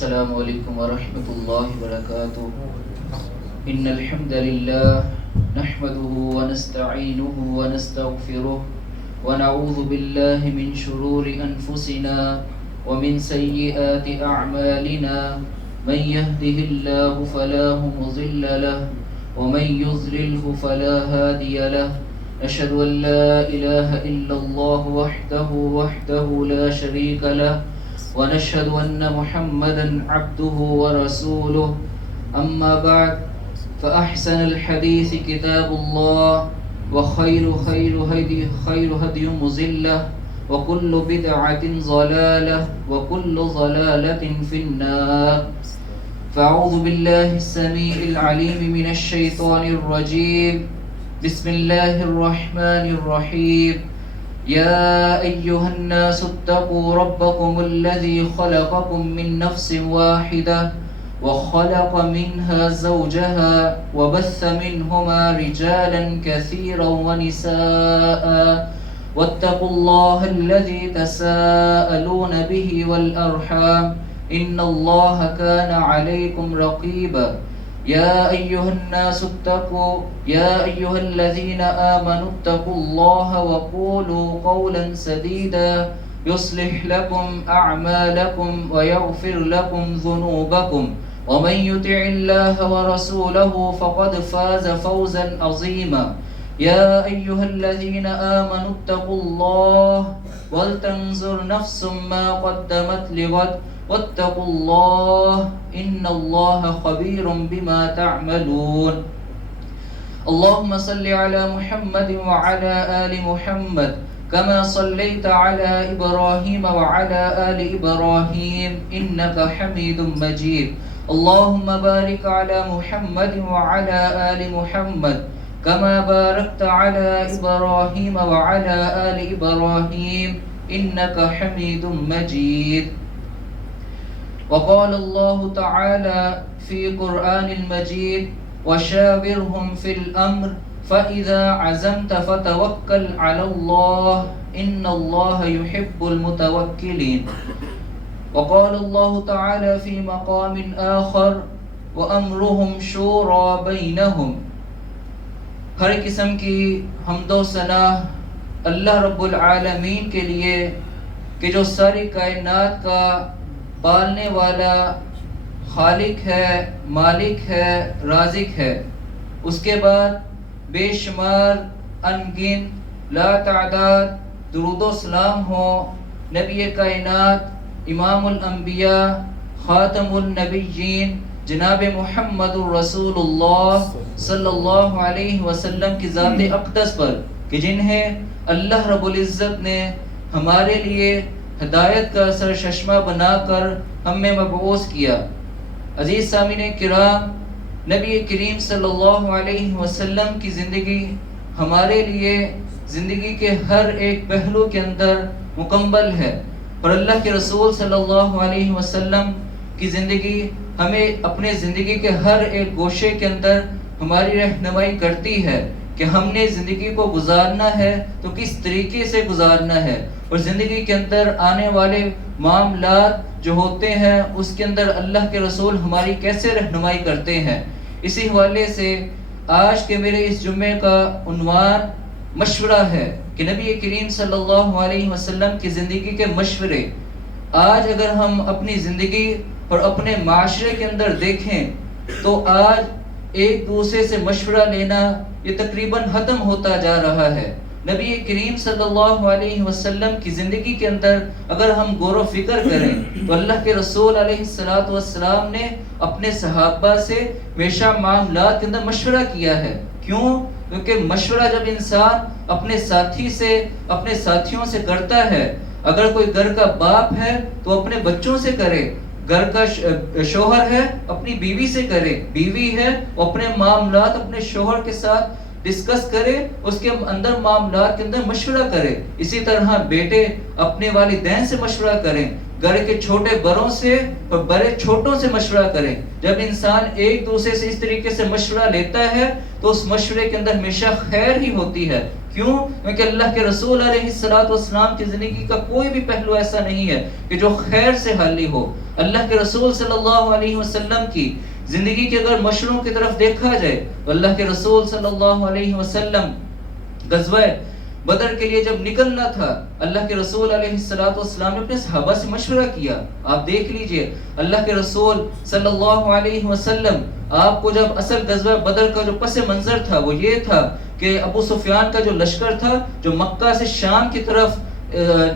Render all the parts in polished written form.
السلام علیکم ورحمۃ اللہ وبرکاتہ ان الحمد للہ نحمده ونستعینه ونستغفره ونعوذ باللہ من شرور انفسنا ومن سیئات اعمالنا من يهده اللہ فلا مضل له ومن يضلله فلا هادی له أشهد أن لا إله إلا الله وحده لا شريك له ونشهد أن محمدا عبده ورسوله أما بعد فأحسن الحديث كتاب الله وخير هدي مضلة وكل بدعة ضلالة وكل ضلالة في النار فأعوذ بالله السميع العليم من الشيطان الرجيم بسم الله الرحمن الرحيم يا أيها الناس اتقوا ربكم الذي خلقكم من نفس واحدة وخلق منها زوجها وبث منهما رجالا كثيرا ونساء واتقوا الله الذي تساءلون به والأرحام إن الله كان عليكم رقيبا يا أيها الناس يا أيها الذين آمنوا اتقوا الله وقولوا قولا سديدا يصلح لكم أعمالكم ويغفر لكم ذنوبكم ومن يطع الله ورسوله فقد فاز فوزا عظيما يا أيها الذين آمنوا اتقوا الله ولتنظر نفس ما قدمت لغد واتقوا الله إن الله خبير بما تعملون اللهم صل على محمد وعلى آل محمد كما صليت على إبراهيم وعلى آل إبراهيم إنك حميد مجيد اللهم بارك على محمد وعلى آل محمد كما باركت على إبراهيم وعلى آل إبراهيم إنك حميد مجيد وقال الله تعالى في قرآن المجيد وشاورهم في الأمر فإذا عزمت فتوكل على الله إن الله يحب المتوكلين وقال الله تعالى في مقام آخر وأمرهم شورى بينهم ہر قسم کی حمد و ثنا اللہ رب العالمین کے لیے کہ جو ساری کائنات کا پالنے والا خالق ہے، مالک ہے، رازق ہے. اس کے بعد بے شمار انگن لا تعداد درود و سلام ہو نبی کائنات امام الانبیاء خاتم النبیین جناب محمد الرسول اللہ صلی اللہ علیہ وسلم کی ذات اقدس پر کہ جنہیں اللہ رب العزت نے ہمارے لیے ہدایت کا سرچشمہ بنا کر ہم میں مبعوث کیا. عزیز سامعین کرام، نبی کریم صلی اللہ علیہ وسلم کی زندگی ہمارے لیے زندگی کے ہر ایک پہلو کے اندر مکمل ہے، اور اللہ کے رسول صلی اللہ علیہ وسلم کی زندگی ہمیں اپنے زندگی کے ہر ایک گوشے کے اندر ہماری رہنمائی کرتی ہے کہ ہم نے زندگی کو گزارنا ہے تو کس طریقے سے گزارنا ہے، اور زندگی کے اندر آنے والے معاملات جو ہوتے ہیں اس کے اندر اللہ کے رسول ہماری کیسے رہنمائی کرتے ہیں. اسی حوالے سے آج کے میرے اس جمعے کا عنوان مشورہ ہے کہ نبی کریم صلی اللہ علیہ وسلم کی زندگی کے مشورے. آج اگر ہم اپنی زندگی اور اپنے معاشرے کے اندر دیکھیں تو آج ایک دوسرے سے مشورہ لینا یہ تقریباً ختم ہوتا جا رہا ہے. نبی کریم صلی اللہ علیہ وسلم کی زندگی کے اندر اگر ہم غور و فکر کریں تو اللہ کے رسول علیہ السلام نے اپنے صحابہ سے ہمیشہ معاملات کے اندر مشورہ کیا ہے. کیوں؟ کیونکہ مشورہ جب انسان اپنے اپنے ساتھیوں سے کرتا ہے، اگر کوئی گھر کا باپ ہے تو اپنے بچوں سے کرے، گھر کا شوہر ہے اپنی بیوی سے کرے، بیوی ہے وہ اپنے معاملات اپنے شوہر کے ساتھ ڈسکس کرے، اس کے اندر معاملات کے اندر مشورہ کرے. اسی طرح بیٹے اپنے والدین سے مشورہ کریں، گھر کے چھوٹے بڑوں سے اور بڑے چھوٹوں سے مشورہ کریں. جب انسان ایک دوسرے سے اس طریقے سے مشورہ لیتا ہے تو اس مشورے کے اندر ہمیشہ خیر ہی ہوتی ہے. کیوں؟ کیونکہ اللہ کے رسول علیہ السلام کی زندگی کا کوئی بھی پہلو ایسا نہیں ہے کہ جو خیر سے خالی ہو۔ اللہ کے رسول صلی اللہ علیہ وسلم کی زندگی کے اگر مشروں کی طرف دیکھا جائے تو اللہ کے رسول صلی اللہ علیہ وسلم غزوہ بدر کے لیے جب نکلنا تھا، اللہ کے رسول علیہ السلام نے اپنے صحابہ سے مشورہ کیا۔ آپ دیکھ لیجئے اللہ کے رسول صلی اللہ علیہ وسلم آپ کو جب اصل غزوہ بدر کا جو پس منظر تھا وہ یہ تھا کہ ابو سفیان کا جو لشکر تھا جو مکہ سے شام کی طرف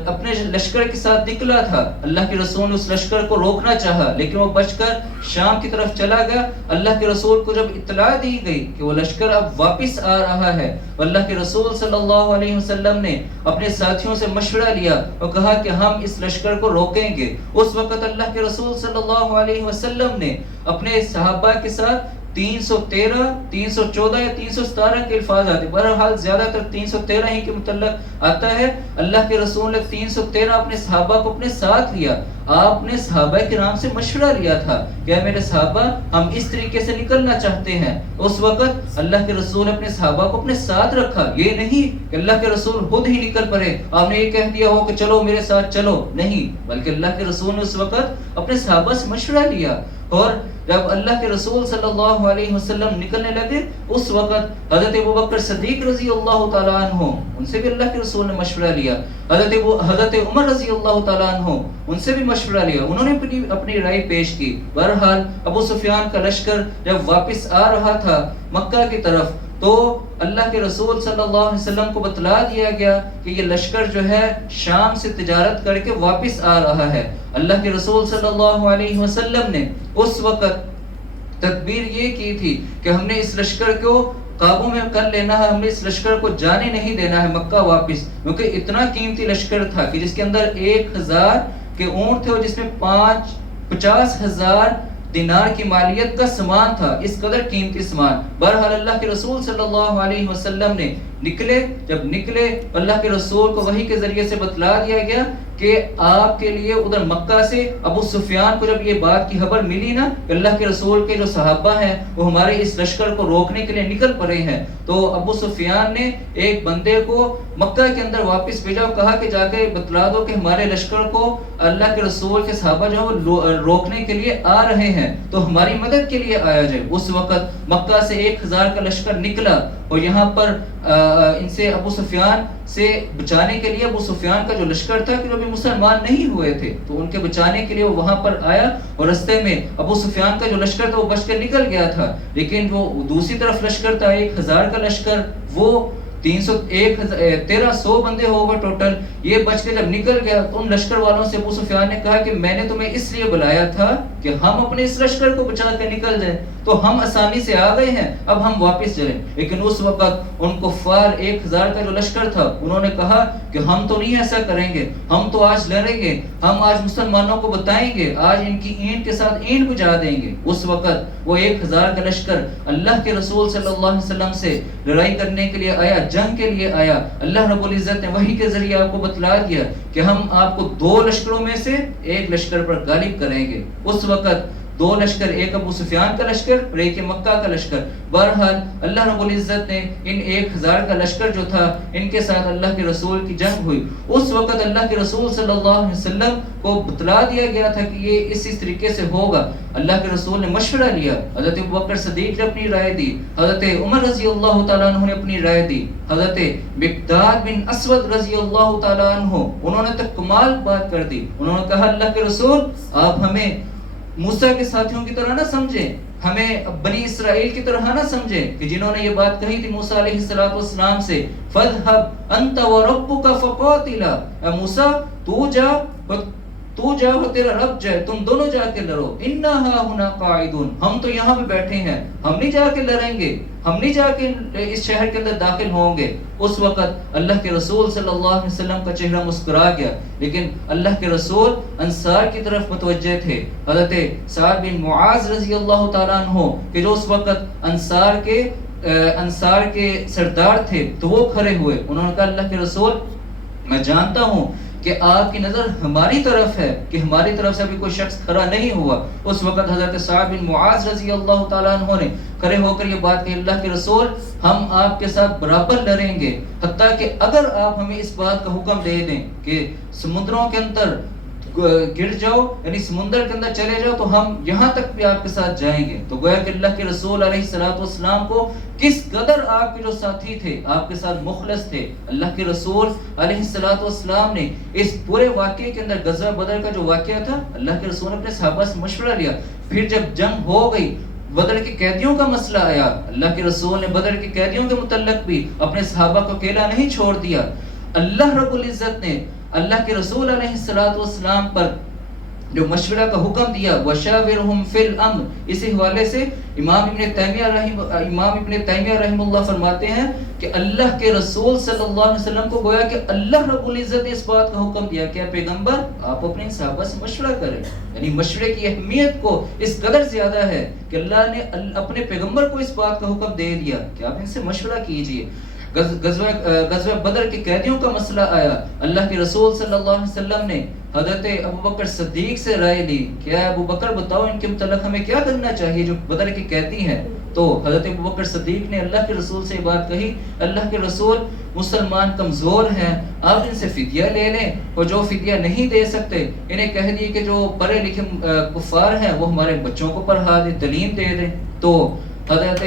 اپنے لشکر کے ساتھ نکلا تھا، اللہ کے رسول نے اس لشکر کو روکنا چاہا لیکن وہ بچ کر شام کی طرف چلا گیا۔ اللہ کے رسول کو جب اطلاع دی گئی کہ وہ لشکر اب واپس آ رہا ہے، اللہ کے رسول صلی اللہ علیہ وسلم نے اپنے ساتھیوں سے مشورہ لیا اور کہا کہ ہم اس لشکر کو روکیں گے۔ اس وقت اللہ کے رسول صلی اللہ علیہ وسلم نے اپنے صحابہ کے ساتھ 313 314 یا 317 کے الفاظ آتے، بہرحال زیادہ تر 313 ہی کے متعلق آتا ہے۔ اللہ کے رسول نے 313 اپنے صحابہ کو اپنے ساتھ لیا۔ آپ نے صحابہ کرام سے مشورہ لیا تھا کہ میرے صحابہ ہم اس طریقے سے نکلنا چاہتے ہیں۔ اس وقت اللہ کے رسول نے اپنے صحابہ کو اپنے ساتھ رکھا، یہ نہیں کہ اللہ کے رسول خود ہی نکل پڑے، آپ نے یہ کہہ دیا ہو کہ چلو میرے ساتھ چلو، نہیں، بلکہ اللہ کے رسول نے اس وقت اپنے صحابہ سے مشورہ لیا۔ اور جب اللہ کے رسول صلی اللہ علیہ وسلم نکلنے لگے اس وقت حضرت ابوبکر صدیق رضی اللہ تعالیٰ عنہ ان سے بھی اللہ کے رسول نے مشورہ لیا، حضرت عمر رضی اللہ تعالیٰ عنہ ان سے بھی مشورہ لیا، انہوں نے اپنی رائے پیش کی۔ بہرحال ابو سفیان کا لشکر جب واپس آ رہا تھا مکہ کی طرف تو اللہ کے رسول صلی اللہ علیہ وسلم کو بتلا دیا گیا کہ یہ لشکر جو ہے شام سے تجارت کر کے واپس آ رہا ہے۔ اللہ کے رسول صلی اللہ علیہ وسلم نے اس وقت تدبیر یہ کی تھی کہ ہم نے اس لشکر کو قابو میں کر لینا ہے، ہم نے اس لشکر کو جانے نہیں دینا ہے مکہ واپس، کیونکہ اتنا قیمتی لشکر تھا کہ جس کے اندر 1000 کے اونٹ تھے اور جس میں 50,000 دینار کی مالیت کا سامان تھا، اس قدر قیمتی سامان۔ بہرحال اللہ کے رسول صلی اللہ علیہ وسلم نے جب نکلے اللہ کے رسول کو وحی کے ذریعے سے بتلا دیا گیا کہ آپ کے لیے ادھر مکہ سے ابو سفیان کو جب یہ بات کی خبر ملی نا کہ اللہ کے رسول کے جو صحابہ ہیں وہ ہمارے اس لشکر کو روکنے کے لیے نکل پڑے ہیں، تو ابو سفیان نے ایک بندے کو مکہ کے اندر واپس بھیجا اور کہا کہ جا کے بتلا دو کہ ہمارے لشکر کو اللہ کے رسول کے صحابہ جو ہے وہ روکنے کے لیے آ رہے ہیں تو ہماری مدد کے لیے آیا جائے۔ اس وقت مکہ سے 1000 کا لشکر نکلا اور یہاں پر ان سے ابو سفیان سے بچانے کے لیے ابو سفیان کا جو لشکر تھا کہ جو بھی مسلمان نہیں ہوئے تھے تو ان کے بچانے کے لیے وہ وہاں پر آیا اور رستے میں ابو سفیان کا جو لشکر تھا وہ بچ کر نکل گیا تھا، لیکن جو دوسری طرف لشکر تھا 1000 کا لشکر وہ 1300 بندے ہو گئے ٹوٹل، یہ بچ کے جب نکل گیا تو ان لشکر والوں سے ابو سفیان نے کہا کہ میں نے تمہیں اس لیے بلایا تھا کہ ہم اپنے اس لشکر کو بچا کے نکل جائیں، تو ہم آسانی سے آ گئے ہیں، اب ہم واپس چلیں۔ لیکن اس وقت ان کفار 1000 کا جو لشکر تھا انہوں نے کہا کہ ہم تو نہیں ایسا کریں گے، ہم تو آج لڑیں گے، ہم آج مسلمانوں کو بتائیں گے، آج ان کی اینٹ کے ساتھ اینٹ بجا دیں گے۔ اس وقت وہ 1000 کا لشکر اللہ کے رسول صلی اللہ علیہ وسلم سے لڑائی کرنے کے لیے آیا، جنگ کے لیے آیا۔ اللہ رب العزت نے وحی کے ذریعے آپ کو بتلا دیا کہ ہم آپ کو 2 لشکروں میں سے ایک لشکر پر غالب کریں گے۔ اس وقت 2 لشکر، ایک ابو سفیان کا لشکر اور ایک مکہ کا لشکر۔ بہرحال اللہ رب العزت نے ان 1000 کا لشکر جو تھا ان کے ساتھ اللہ کے رسول کی جنگ ہوئی۔ اس وقت اللہ کے رسول صلی اللہ علیہ وسلم کو بتلا دیا گیا تھا کہ یہ اس طریقے سے ہوگا۔ اللہ کے رسول نے مشورہ لیا، حضرت ابوبکر صدیق نے اپنی رائے دی، حضرت عمر رضی اللہ تعالیٰ عنہ نے اپنی رائے دی، حضرت مقداد بن اسود رضی اللہ تعالیٰ عنہ انہوں نے تو کمال بات کر دی۔ انہوں نے کہا اللہ کے رسول آپ ہمیں موسیٰ کے ساتھیوں کی طرح نہ سمجھیں، ہمیں بنی اسرائیل کی طرح نہ سمجھیں کہ جنہوں نے یہ بات کہی تھی موسیٰ علیہ السلام سے، فَاذْهَبْ أَنْتَ وَرَبُّكَ فَقَاتِلَا، اے موسیٰ تو جا اور تیرا رب جائے، تم دونوں جا کے لڑو، اِنَّا ہَا هُنَا قَاعِدُونَ، ہم تو یہاں پہ بیٹھے ہیں، ہم نہیں جا کے لڑیں گے، ہم نہیں جا کے اس شہر کے اندر داخل ہوں گے۔ اس وقت اللہ کے رسول صلی اللہ علیہ وسلم کا چہرہ مسکرا گیا، لیکن اللہ کے رسول انصار کی طرف متوجہ تھے۔ حضرت سعد بن معاذ رضی اللہ تعالیٰ عنہ کہ جو اس وقت انصار کے سردار تھے تو وہ کھڑے ہوئے، انہوں نے کہا اللہ کے رسول میں جانتا ہوں کہ آپ کی نظر ہماری طرف ہے کہ ہماری طرف سے ابھی کوئی شخص کھڑا نہیں ہوا. اس وقت حضرت سعد بن معاذ رضی اللہ تعالیٰ عنہ نے کھڑے ہو کر یہ بات کہی, اللہ کے رسول ہم آپ کے ساتھ برابر لڑیں گے, حتیٰ کہ اگر آپ ہمیں اس بات کا حکم دے دیں کہ سمندروں کے اندر گر جاؤ, یعنی سمندر کے اندر چلے جاؤ, تو ہم یہاں تک بھی آپ کے ساتھ جائیں گے. تو گویا کہ اللہ کے رسول علیہ السلام کو کس قدر آپ کے جو ساتھی تھے آپ کے ساتھ مخلص تھے. اللہ کے رسول علیہ السلام نے اس پورے واقعے کے اندر, غزوہ بدر کا جو واقعہ تھا, اللہ کے رسول نے اپنے صحابہ سے مشورہ لیا. پھر جب جنگ ہو گئی, بدر کے قیدیوں کا مسئلہ آیا, اللہ کے رسول نے بدر کے قیدیوں کے متعلق بھی اپنے صحابہ کو اکیلا نہیں چھوڑ دیا. اللہ رب العزت نے اللہ کے رسول علیہ السلام پر جو مشورہ کا حکم دیا, وَشَاوِرْهُمْ فِي الْأَمْرِ, اسی حوالے سے امام ابن تیمیہ رحمہ اللہ فرماتے ہیں کہ اللہ کے رسول صلی اللہ علیہ وسلم کو گویا کہ اللہ رب العزت نے اس بات کا حکم دیا کہ پیغمبر آپ اپنے صحابہ سے مشورہ کریں. یعنی مشورے کی اہمیت کو اس قدر زیادہ ہے کہ اللہ نے اپنے پیغمبر کو اس بات کا حکم دے دیا کہ آپ ان سے مشورہ کیجئے. غزوہ بدر کے قیدیوں کا مسئلہ آیا, اللہ کے رسول صلی اللہ علیہ وسلم نے حضرت ابوبکر صدیق سے رائے لی کہ ابو بکر بتاؤ ان کے متعلق ہمیں کیا کرنا چاہیے جو بدر کے قیدی ہیں. تو حضرت ابوبکر صدیق نے اللہ کے رسول سے بات کہی, اللہ کے رسول مسلمان کمزور ہیں, آپ ان سے فدیہ لے لیں, اور جو فدیہ نہیں دے سکتے انہیں کہہ دیے کہ جو پڑھے لکھے کفار ہیں وہ ہمارے بچوں کو پڑھا دیں, تعلیم دے دیں. تو حضرت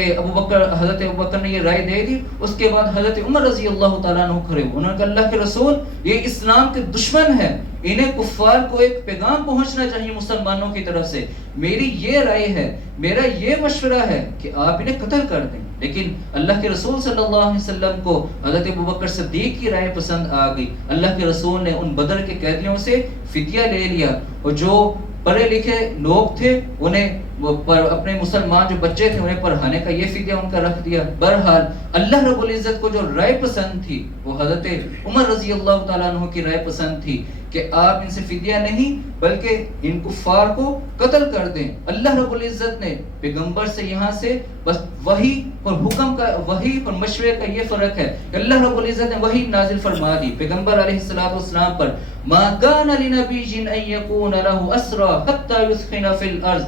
ابوبکر نے یہ رائے دے دی. اس کے بعد حضرت عمر رضی اللہ تعالیٰ عنہ کھڑے, انہوں نے کہا اللہ کے رسول یہ اسلام کے دشمن ہیں, انہیں کفار کو ایک پیغام پہنچنا چاہیے مسلمانوں کی طرف سے. میری یہ رائے ہے, میرا یہ مشورہ ہے کہ آپ انہیں قتل کر دیں. لیکن اللہ کے رسول صلی اللہ علیہ وسلم کو حضرت ابوبکر صدیق کی رائے پسند آ گئی. اللہ کے رسول نے ان بدر کے قیدیوں سے فدیہ لے لیا, اور جو پڑھے لکھے لوگ تھے انہیں اپنے مسلمان جو بچے تھے انہیں پڑھانے کا یہ فدیہ ان کا رکھ دیا. بہرحال اللہ رب العزت کو جو رائے پسند تھی وہ حضرت عمر رضی اللہ تعالیٰ عنہ کی رائے پسند تھی کہ آپ ان سے فدیہ نہیں بلکہ ان کفار کو قتل کر دیں. اللہ رب العزت نے پیغمبر سے یہاں سے بس وحی اور حکم کا, وحی اور مشورے کا یہ فرق ہے کہ اللہ رب العزت نے وحی نازل فرما دی پیغمبر علیہ السلام پر, ما کان لنبی ان یکون له اسرى حتى يثخن في الارض,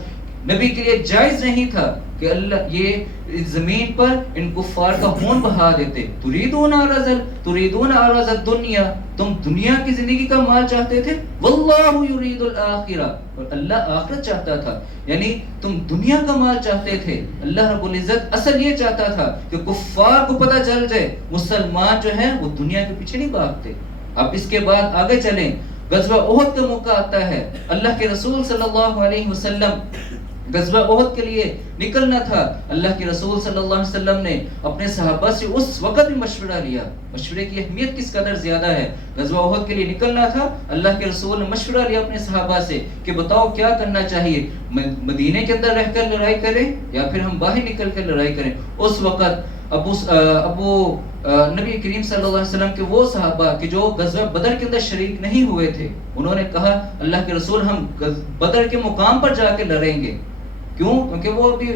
نبی کے لیے جائز نہیں تھا کہ اللہ یہ زمین پر ان کفار کا خون بہا دیتے. تريدون عرض الدنيا, تم دنیا کی زندگی کا مال چاہتے تھے, واللہ يريد الاخرہ, اور اللہ آخرت چاہتا تھا. یعنی تم دنیا کا مال چاہتے تھے, اللہ رب العزت اصل یہ چاہتا تھا کہ کفار کو پتہ چل جائے مسلمان جو ہیں وہ دنیا کے پیچھے نہیں بھاگتے. اب اس کے بعد آگے چلیں, غزوہ احد کا موقع آتا ہے. اللہ کے رسول صلی اللہ علیہ وسلم غزوہ احد کے لیے نکلنا تھا. اللہ کے رسول صلی اللہ علیہ وسلم نے اپنے صحابہ سے اس وقت بھی مشورہ لیا. مشورے کی اہمیت کس قدر زیادہ ہے. غزوہ احد کے لیے نکلنا تھا, اللہ کے رسول نے مشورہ لیا اپنے صحابہ سے کہ بتاؤ کیا کرنا چاہیے, مدینے کے اندر رہ کر لڑائی کریں یا پھر ہم باہر نکل کر لڑائی کریں. اس وقت ابو نبی کریم صلی اللہ علیہ وسلم کے وہ صحابہ کہ جو غزوہ بدر کے اندر شریک نہیں ہوئے تھے, انہوں نے کہا اللہ کے رسول ہم بدر کے مقام پر جا کے لڑیں گے. کیوں؟ کیونکہ وہ ابھی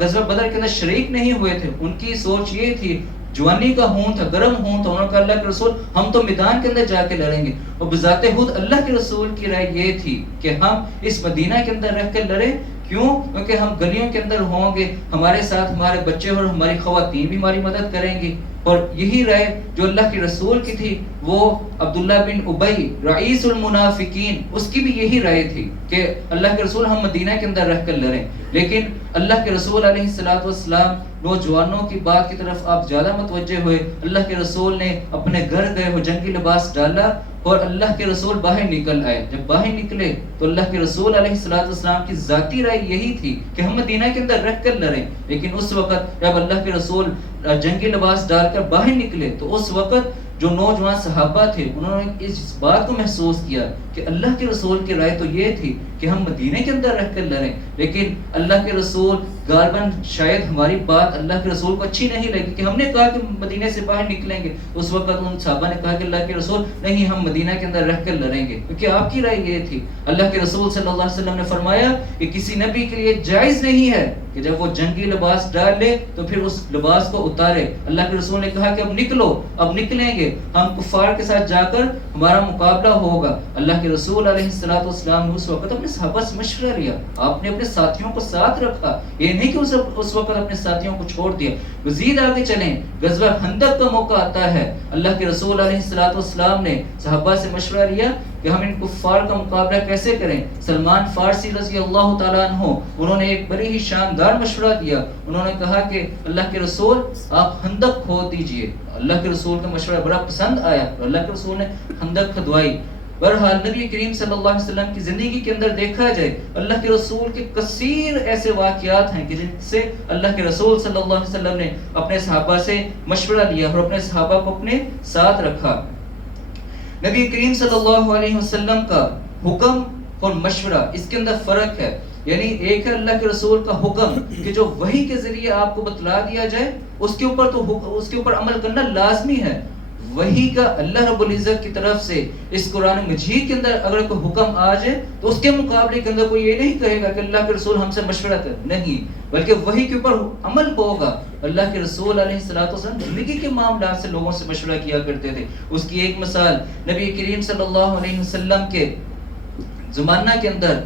غزوہ بدر کے اندر شریک نہیں ہوئے تھے. ان کی سوچ یہ تھی, جوانی کا خون تھا, گرم خون تھا. انہوں نے کہا اللہ کے رسول ہم تو میدان کے اندر جا کے لڑیں گے. اور بذات خود اللہ کے رسول کی رائے یہ تھی کہ ہم اس مدینہ کے اندر رہ کر لڑیں. کیوں؟ کیونکہ ہم گلیوں کے اندر ہوں گے, ہمارے ساتھ ہمارے بچے اور ہماری خواتین بھی ہماری مدد کریں گی. اور یہی رائے جو اللہ کے رسول کی تھی وہ عبداللہ بن ابی رئیس المنافقین, اس کی بھی یہی رائے تھی کہ اللہ کے رسول ہم مدینہ کے اندر رہ کر لڑیں. لیکن اللہ کے رسول علیہ السلام نوجوانوں کی بات کی طرف آپ زیادہ متوجہ ہوئے. اللہ کے رسول نے اپنے گھر گئے, وہ جنگی لباس ڈالا اور اللہ کے رسول باہر نکل آئے. جب باہر نکلے تو اللہ کے رسول علیہ السلام کی ذاتی رائے یہی تھی کہ ہم مدینہ کے اندر رہ کر لڑیں. لیکن اس وقت جب اللہ کے رسول جنگی لباس ڈال کر باہر نکلے تو اس وقت جو نوجوان صحابہ تھے انہوں نے اس بات کو محسوس کیا کہ اللہ کے رسول کی رائے تو یہ تھی کہ ہم مدینے کے اندر رہ کر لڑیں. لیکن اللہ کے رسول غالباً شاید ہماری بات اللہ کے رسول کو اچھی نہیں لگی کہ ہم نے کہا کہ مدینے سے باہر نکلیں گے. اس وقت ان صحابہ نے کہا کہ اللہ کے رسول نہیں, ہم مدینہ کے اندر رہ کر لڑیں گے, کیونکہ آپ کی رائے یہ تھی. اللہ کے رسول صلی اللہ علیہ وسلم نے فرمایا کہ کسی نبی کے لیے جائز نہیں ہے کہ جب وہ جنگی لباس ڈال لے تو پھر اس لباس کو اتارے. اللہ کے رسول نے کہا کہ اب نکلو، اب نکلیں گے، ہم کفار کے ساتھ جا کر ہمارا مقابلہ ہوگا. اللہ کے رسول علیہ السلام نے اس وقت اپنے صحابہ سے مشورہ لیا، آپ نے اپنے ساتھیوں کو ساتھ رکھا، یہ نہیں کہ اس وقت اپنے ساتھیوں کو چھوڑ دیا. مزید آگے چلیں، غزوہ خندق کا موقع آتا ہے. اللہ کے رسول علیہ السلام نے صحابہ سے مشورہ لیا کہ ہم ان کفار کا مقابلہ کیسے کریں. سلمان فارسی رضی اللہ تعالیٰ عنہ انہوں نے ایک بڑی ہی شاندار مشورہ دیا. انہوں نے کہا کہ اللہ کے رسول آپ خندق کھود دیجئے. اللہ کے رسول کا مشورہ بڑا پسند آیا اور اللہ کے رسول نے خندق کھدوائی. بہرحال نبی کریم صلی اللہ علیہ وسلم کی زندگی کے اندر دیکھا جائے اللہ کے رسول کے کثیر ایسے واقعات ہیں کہ جن سے اللہ کے رسول صلی اللہ علیہ وسلم نے اپنے صحابہ سے مشورہ لیا اور اپنے صحابہ کو اپنے ساتھ رکھا. نبی کریم صلی اللہ علیہ وسلم کا حکم اور مشورہ، اس کے اندر فرق ہے. یعنی ایک ہے اللہ کے رسول کا حکم کہ جو وحی کے ذریعے آپ کو بتلا دیا جائے اس کے اوپر عمل کرنا لازمی ہے. وحی کا اللہ رب العزت کی طرف سے اس قرآن مجید کے اندر اگر کوئی حکم آ جائے تو اس کے مقابلے کے اندر کوئی یہ نہیں کہے گا کہ اللہ کے رسول ہم سے مشورہ کر، نہیں، بلکہ وحی کے اوپر عمل ہوگا. اللہ کے رسول علیہ السلام زندگی کے معاملات سے لوگوں سے مشورہ کیا کرتے تھے. اس کی ایک مثال نبی کریم صلی اللہ علیہ وسلم کے زمانہ کے اندر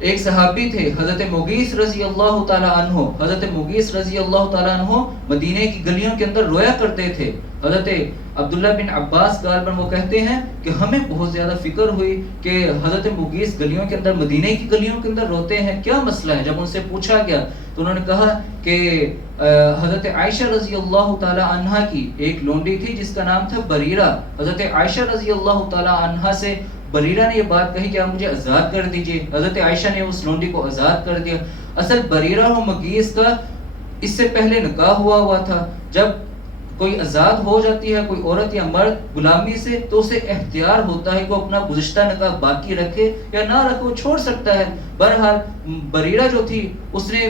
ایک صحابی تھے حضرت مغیث رضی اللہ تعالیٰ عنہ. حضرت مغیث رضی اللہ تعالیٰ عنہ مدینے کی گلیوں کے اندر رویا کرتے تھے. حضرت عبداللہ بن عباس غالباً وہ کہتے ہیں کہ ہمیں بہت زیادہ فکر ہوئی کہ حضرت مغیث گلیوں کے اندر، مدینے کی گلیوں کے اندر روتے ہیں، کیا مسئلہ ہے. جب ان سے پوچھا گیا تو انہوں نے کہا کہ حضرت عائشہ رضی اللہ تعالیٰ عنہ کی ایک لونڈی تھی جس کا نام تھا بریرہ. حضرت عائشہ رضی اللہ تعالیٰ عنہ سے بریرہ نے یہ بات کہی کہ آپ مجھے آزاد کر دیجئے. حضرت عائشہ نے اس لونڈی کو آزاد کر دیا. اصل بریرہ و مغیث کا اس سے پہلے نکاح ہوا تھا. جب کوئی آزاد ہو جاتی ہے کوئی عورت یا مرد غلامی سے تو اسے اختیار ہوتا ہے کہ وہ اپنا گزشتہ نکاح باقی رکھے یا نہ رکھے، وہ چھوڑ سکتا ہے. بہرحال بریرہ جو تھی اس نے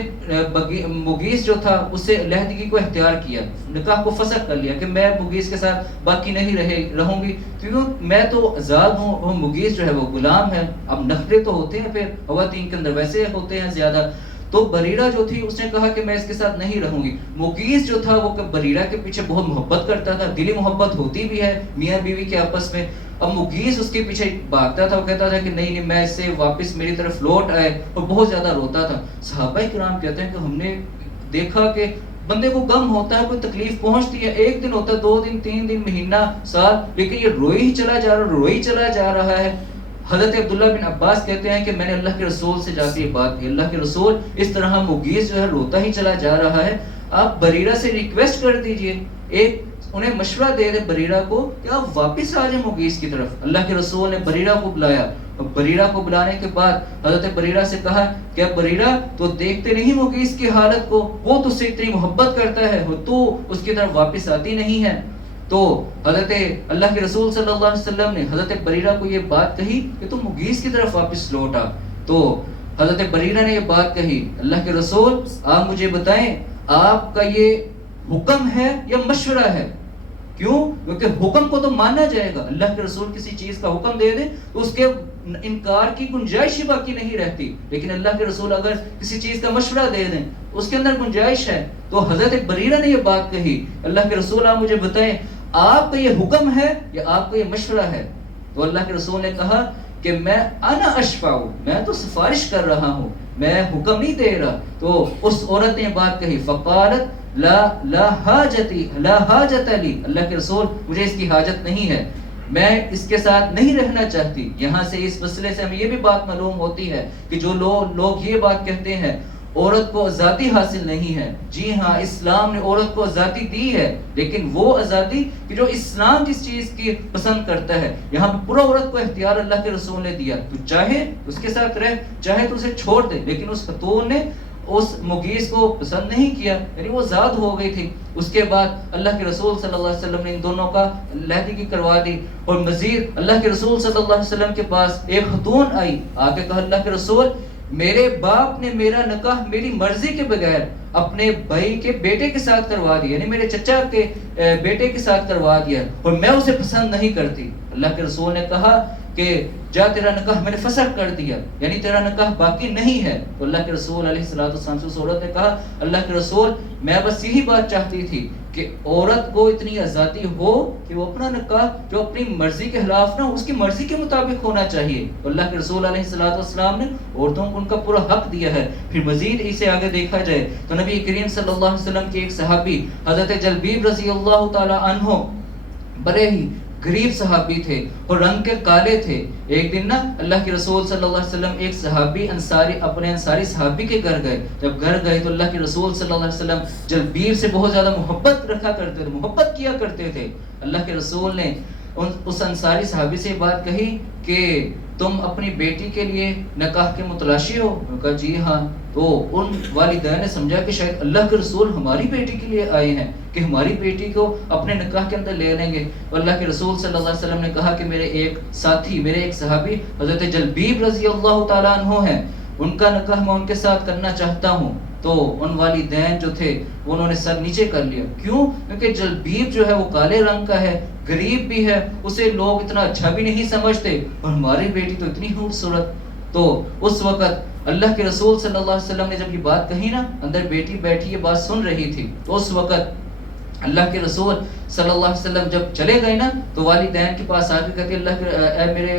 مغیث جو تھا اس سے علیحدگی کو اختیار کیا، نکاح کو فسخ کر لیا کہ میں مغیث کے ساتھ باقی نہیں رہوں گی کیونکہ میں تو آزاد ہوں اور مغیث جو ہے وہ غلام ہے. اب نخرے تو ہوتے ہیں پھر خواتین کے اندر ویسے ہوتے ہیں زیادہ. تو بریرہ جو تھی اس نے کہا کہ میں اس کے ساتھ نہیں رہوں گی. مغیث جو تھا وہ بریرہ کے پیچھے بہت محبت کرتا تھا، دلی محبت ہوتی بھی ہے میاں بیوی کے آپس میں. اب مغیث اس کے پیچھے بھاگتا تھا، وہ کہتا تھا کہ نہیں میں اس سے واپس میری طرف لوٹ آئے، اور بہت زیادہ روتا تھا. صحابہ کرام کہتے ہیں کہ ہم نے دیکھا کہ بندے کو غم ہوتا ہے، کوئی تکلیف پہنچتی ہے، ایک دن ہوتا ہے، 2 دن 3 دن مہینہ سال، لیکن یہ روئی ہی چلا جا رہا ہے. حضرت عبداللہ بن عباس کہتے ہیں کہ میں نے اللہ کے رسول سے جا کے یہ بات کی، اللہ کے رسول اس طرح مغیث جو ہے روتا ہی چلا جا رہا ہے، آپ بریرہ سے ریکویسٹ کر دیجئے، ایک انہیں مشورہ دے دے بریرہ کو کہ آپ واپس آ جائیں مغیث کی طرف. اللہ کے رسول نے بریرہ کو بلایا، اور بریرہ کو بلانے کے بعد حضرت بریرہ سے کہا کہ بریرہ تو دیکھتے نہیں مغیث کی حالت کو، وہ تجھ سے اتنی محبت کرتا ہے اور تو اس کی طرف واپس آتی نہیں ہے. تو حضرت اللہ کے رسول صلی اللہ علیہ وسلم نے حضرت بریرہ کو یہ بات کہی کہ تم مغیث کی طرف واپس لوٹ آ. تو حضرت بریرہ نے یہ بات کہی، اللہ کے رسول آپ مجھے بتائیں آپ کا یہ حکم ہے یا مشورہ ہے؟ کیوں؟ کیونکہ حکم کو تو ماننا جائے گا. اللہ کے رسول کسی چیز کا حکم دے دیں تو اس کے انکار کی گنجائش ہی باقی نہیں رہتی، لیکن اللہ کے رسول اگر کسی چیز کا مشورہ دے دیں اس کے اندر گنجائش ہے. تو حضرت بریرہ نے یہ بات کہی، اللہ کے رسول آپ مجھے بتائیں آپ کا یہ حکم ہے یا آپ کا یہ مشورہ ہے؟ تو اللہ کے رسول نے کہا کہ میں انا اشفع، میں تو سفارش کر رہا ہوں، میں حکم نہیں دے رہا. تو اس عورت نے بات کہی، فقالت لا حاجت لی، اللہ کے رسول مجھے اس کی حاجت نہیں ہے، میں اس کے ساتھ نہیں رہنا چاہتی. یہاں سے اس مسئلے سے ہمیں یہ بھی بات معلوم ہوتی ہے کہ جو لوگ یہ بات کہتے ہیں عورت کو آزادی حاصل نہیں ہے، جی ہاں اسلام نے عورت کو آزادی دی ہے، لیکن وہ آزادی کہ جو اسلام جس چیز کی پسند کرتا ہے. یہاں پورا عورت کو اختیار اللہ کے رسول نے دیا، تو چاہے اس کے ساتھ رہ، چاہے تو اسے چھوڑ دے، لیکن اس خاتون نے اس مغیث کو پسند نہیں کیا، یعنی وہ آزاد ہو گئی تھی. اس کے بعد اللہ کے رسول صلی اللہ علیہ وسلم نے ان دونوں کا علیحدگی کروا دی. اور مزید اللہ کے رسول صلی اللہ علیہ وسلم کے پاس ایک خاتون آئی، آ کے کہا اللہ کے رسول میرے باپ نے میرا نکاح میری مرضی کے بغیر اپنے بھائی کے بیٹے کے ساتھ کروا دیا، یعنی میرے چچا کے بیٹے کے ساتھ کروا دیا، اور میں اسے پسند نہیں کرتی. اللہ کے رسول نے کہا کہ جا تیرا نکاح میں نے فسخ کر دیا، یعنی تیرا نکاح باقی نہیں ہے. تو اللہ کے رسول علیہ السلام سے اس عورت نے کہا اللہ کے رسول میں بس یہی بات چاہتی تھی کہ عورت کو اتنی آزادی ہو کہ وہ اپنا نکاح جو اپنی مرضی کے خلاف نہ اس کی مرضی کے مطابق ہونا چاہیے. تو اللہ کے رسول علیہ السلام نے عورتوں کو ان کا پورا حق دیا ہے. پھر مزید اسے آگے دیکھا جائے تو نبی کریم صلی اللہ علیہ وسلم کے ایک صحابی حضرت جلبیب رضی اللہ تعالی عنہ بڑے ہی غریب صحابی تھے اور رنگ کے کالے تھے. ایک دن نا اللہ کے رسول صلی اللہ علیہ وسلم ایک صحابی اپنے انصاری صحابی کے گھر گئے. جب گھر گئے تو اللہ کے رسول صلی اللہ علیہ وسلم جلبیب سے بہت زیادہ محبت رکھا کرتے تھے، محبت کیا کرتے تھے. اللہ کے رسول نے اس انصاری صحابی سے بات کہی کہ تم اپنی بیٹی کے لیے نکاح کے متلاشی ہو؟ انہوں نے کہا جی ہاں. تو ان والدین نے سمجھا کہ شاید اللہ کے رسول ہماری بیٹی کے لیے آئے ہیں کہ ہماری بیٹی کو اپنے نکاح کے اندر لے لیں گے. اللہ کے رسول صلی اللہ علیہ وسلم نے کہا کہ میرے ایک ساتھی، میرے ایک صحابی حضرت جلبیب رضی اللہ تعالیٰ عنہ ہیں، ان کا نکاح میں ان کے ساتھ کرنا چاہتا ہوں. تو ان والدین جو تھے انہوں نے سر نیچے کر لیا. کیوں؟ کیونکہ جلبیب جو ہے وہ کالے رنگ کا ہے، غریب بھی ہے، اسے لوگ اتنا اچھا بھی نہیں سمجھتے، اور ہماری بیٹی تو اتنی خوبصورت. تو اس وقت اللہ کے رسول صلی اللہ علیہ وسلم نے جب یہ بات کہی نا، اندر بیٹی بیٹھی یہ بات سن رہی تھی، تو اس وقت اللہ کے رسول صلی اللہ علیہ وسلم جب چلے گئے نا تو والدین کے پاس آ کے کہتے اللہ کے اے میرے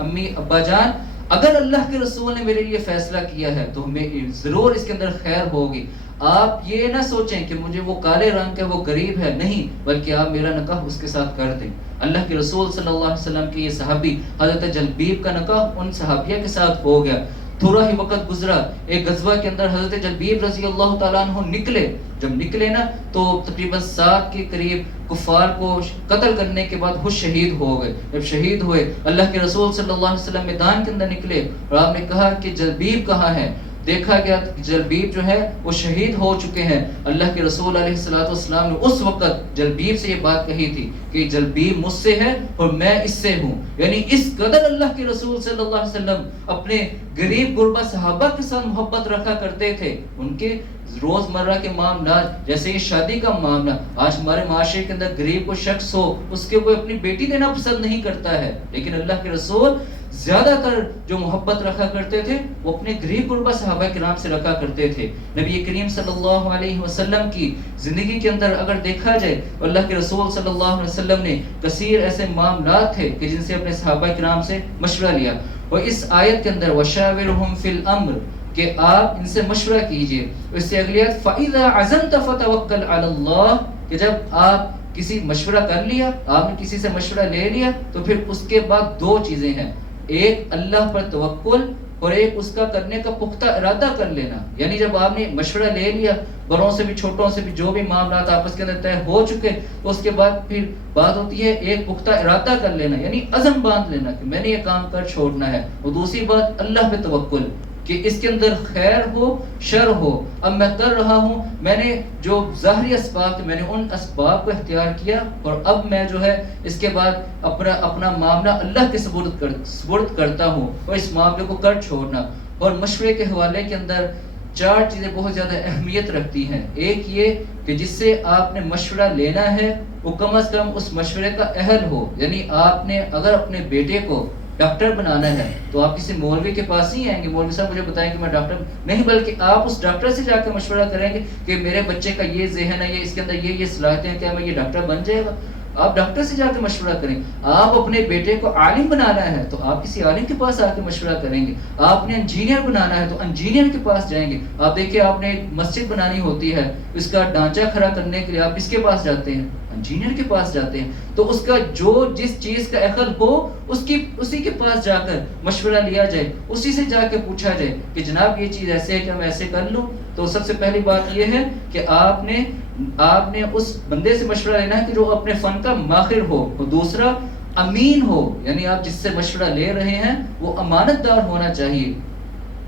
امی ابا جان، اگر اللہ کے رسول نے میرے لیے فیصلہ کیا ہے تو میں ضرور اس کے اندر خیر ہوگی. آپ یہ نہ سوچیں کہ مجھے وہ کالے رنگ کا وہ غریب ہے، نہیں، بلکہ آپ میرا نکاح اس کے ساتھ کر دیں. اللہ کے رسول صلی اللہ علیہ وسلم کے یہ صحابی حضرت جلبیب کا نکاح ان صحابیہ کے ساتھ ہو گیا. تھوڑا ہی وقت گزرا، ایک غزوہ کے اندر حضرت جلبیب رضی اللہ تعالیٰ عنہ نکلے. جب نکلے نا تو تقریباً 7 کے قریب کفار کو قتل کرنے کے بعد خود شہید ہو گئے. جب شہید ہوئے اللہ کے رسول صلی اللہ علیہ وسلم میدان کے اندر نکلے اور آپ نے کہا کہ جلبیب کہاں ہے؟ دیکھا گیا جلبیب جو ہے وہ شہید ہو چکے ہیں. اللہ کے رسول علیہ السلام نے اس وقت جلبیب سے یہ بات کہی تھی کہ جلبیب مجھ سے ہے اور میں اس سے ہوں. یعنی اس قدر اللہ کے رسول صلی اللہ علیہ وسلم اپنے غریب غربا صحابہ کے ساتھ محبت رکھا کرتے تھے. ان کے روزمرہ کے معاملات جیسے یہ شادی کا معاملہ، آج ہمارے معاشرے کے اندر غریب کو شخص ہو اس کے کوئی اپنی بیٹی دینا پسند نہیں کرتا ہے، لیکن اللہ کے رسول زیادہ تر جو محبت رکھا کرتے تھے وہ اپنے غریب غربا صحابہ کرام سے رکھا کرتے تھے. نبی کریم صلی اللہ علیہ وسلم کی زندگی کے اندر اگر دیکھا جائے اللہ کے رسول صلی اللہ علیہ وسلم نے کثیر ایسے معاملات تھے کہ جن سے اپنے صحابہ کرام سے مشورہ لیا. اور اس آیت کے اندر وَشَاوِرْهُمْ فِي الْأَمْرِ کہ آپ ان سے مشورہ کیجئے. اس سے اگلی آیت فَإِذَا عَزَمْتَ فَتَوَكَّلْ عَلَى اللَّهِ کہ جب آپ کسی مشورہ کر لیا، آپ نے کسی سے مشورہ لے لیا تو پھر اس کے بعد 2 چیزیں ہیں، ایک اللہ پر توکل اور ایک اس کا کرنے کا پختہ ارادہ کر لینا. یعنی جب آپ نے مشورہ لے لیا، بڑوں سے بھی چھوٹوں سے بھی جو بھی معاملات آپس کے اندر طے ہو چکے، تو اس کے بعد پھر بات ہوتی ہے ایک پختہ ارادہ کر لینا، یعنی عزم باندھ لینا کہ میں نے یہ کام کر چھوڑنا ہے. اور دوسری بات اللہ پہ توکل کہ اس کے اندر خیر ہو شر ہو، اب میں کر رہا ہوں، میں نے جو ظاہری اسباب تھے میں نے ان اسباب کو اختیار کیا اور اب میں جو ہے اس کے بعد اپنا معاملہ اللہ کے سپرد کرتا ہوں اور اس معاملے کو کر چھوڑنا. اور مشورے کے حوالے کے اندر 4 چیزیں بہت زیادہ اہمیت رکھتی ہیں. ایک یہ کہ جس سے آپ نے مشورہ لینا ہے وہ کم از کم اس مشورے کا اہل ہو. یعنی آپ نے اگر اپنے بیٹے کو ڈاکٹر بنانا ہے تو آپ کسی مولوی کے پاس نہیں آئیں گے مولوی صاحب مجھے بتائیں کہ میں ڈاکٹر نہیں، بلکہ آپ اس ڈاکٹر سے جا کے مشورہ کریں گے کہ میرے بچے کا یہ ذہن ہے، یہ اس کے اندر یہ صلاحیتیں ہیں، کیا میں یہ ڈاکٹر بن جائے گا؟ آپ ڈاکٹر سے جا کے مشورہ کریں. آپ اپنے بیٹے کو عالم بنانا ہے تو آپ کسی عالم کے پاس آ کے مشورہ کریں گے. آپ نے انجینئر بنانا ہے تو انجینئر کے پاس جائیں گے. آپ دیکھیں آپ نے مسجد بنانی ہوتی ہے، اس کا ڈھانچہ کھڑا کرنے کے لیے آپ کس کے پاس جاتے ہیں؟ انجینئر کے پاس جاتے ہیں. تو اس کا جو جس چیز کا عقل ہو اسی کے پاس جا کر مشورہ لیا جائے، اسی سے جا کے پوچھا جائے کہ جناب یہ چیز ایسے ہے کہ میں ایسے کر لوں. تو سب سے پہلی بات یہ ہے کہ آپ نے اس بندے سے مشورہ لینا ہے کہ جو اپنے فن کا ماہر ہو. اور دوسرا امین ہو، یعنی آپ جس سے مشورہ لے رہے ہیں وہ امانت دار ہونا چاہیے،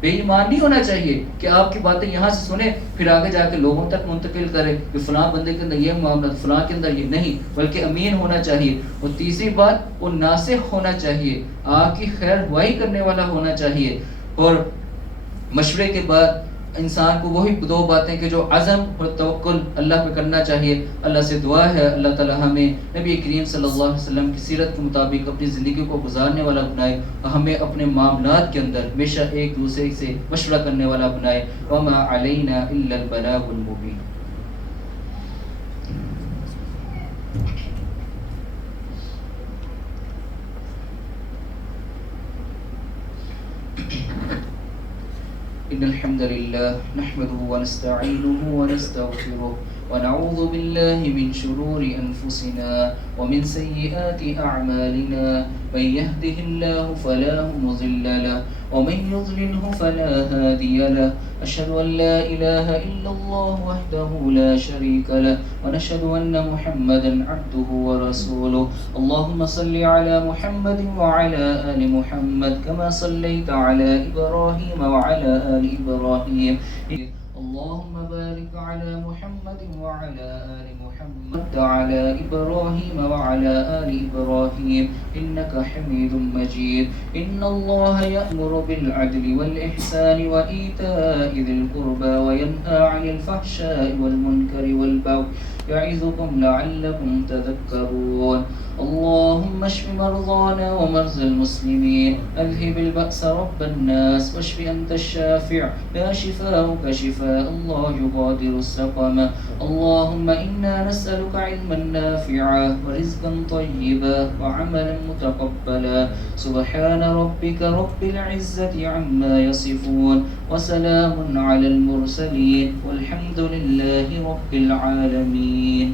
بے ایمان نہیں ہونا چاہیے کہ آپ کی باتیں یہاں سے سنیں پھر آگے جا کے لوگوں تک منتقل کرے کہ فلاں بندے کے اندر یہ معاملہ فلاں کے اندر یہ نہیں، بلکہ امین ہونا چاہیے. اور تیسری بات وہ ناصح ہونا چاہیے، آپ کی خیر خواہی کرنے والا ہونا چاہیے. اور مشورے کے بعد انسان کو وہی دو باتیں کہ جو عزم اور توکل اللہ پہ کرنا چاہیے. اللہ سے دعا ہے اللہ تعالی ہمیں نبی کریم صلی اللہ علیہ وسلم کی سیرت کے مطابق اپنی زندگی کو گزارنے والا بنائے اور ہمیں اپنے معاملات کے اندر ہمیشہ ایک دوسرے سے مشورہ کرنے والا بنائے. وما علینا الا البلاغ المبین. إن الحمد لله نحمده ونستعينه ونستغفره ونعوذ بالله من شرور أنفسنا ومن سيئات أعمالنا. من يهده الله فلا مضل له ومن يضلله فلا هادي له. أشهد أن لا إله إلا الله وحده لا شريك له ونشهد أن محمدا عبده ورسوله. اللهم صل على محمد وعلى آل محمد كما صليت على إبراهيم وعلى آل إبراهيم. اللهم بارك على محمد وعلى آل محمد وعلى إبراهيم وعلى آل إبراهيم إنك حميد مجيد. إن الله يأمر بالعدل والإحسان وإيتاء ذي القربى وينهى عن الفحشاء والمنكر والبغي يعظكم لعلكم تذكرون. اللهم اشف مرضانا ومرضى المسلمين. اذهب البأس رب الناس واشف أنت الشافع لا شفاءك شفاء الله يغادر السقما. اللهم إنا نسألك علما نافعا ورزقا طيبا وعملا متقبلا. سبحان ربك رب العزة عما يصفون وسلام على المرسلين والحمد لله رب العالمين.